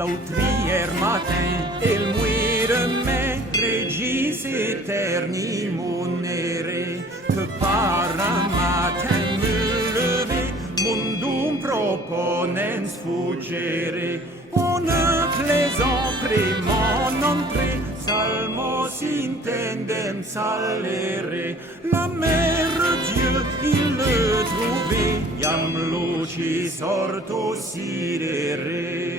l'autrière matin, il muire me, regis eterni monere, que par un matin me lever, mundum proponens fuggere, on plaisant prément non tre, salmos intendem salere, la mère Dieu il le trouvait, iam lucis orto sidere.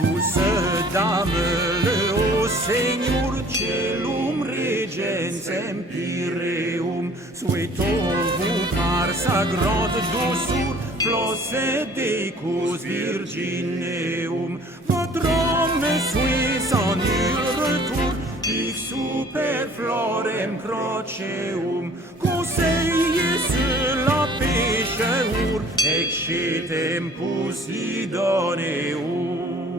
Douce dame, le haut Seigneur, celum regens empireum, suetovum par sa grande douceur, procedecus virgineum, votre homme suis en nul retour, hic super florem croceum, conseillez sur la pécheur, ecce tempus idoneum.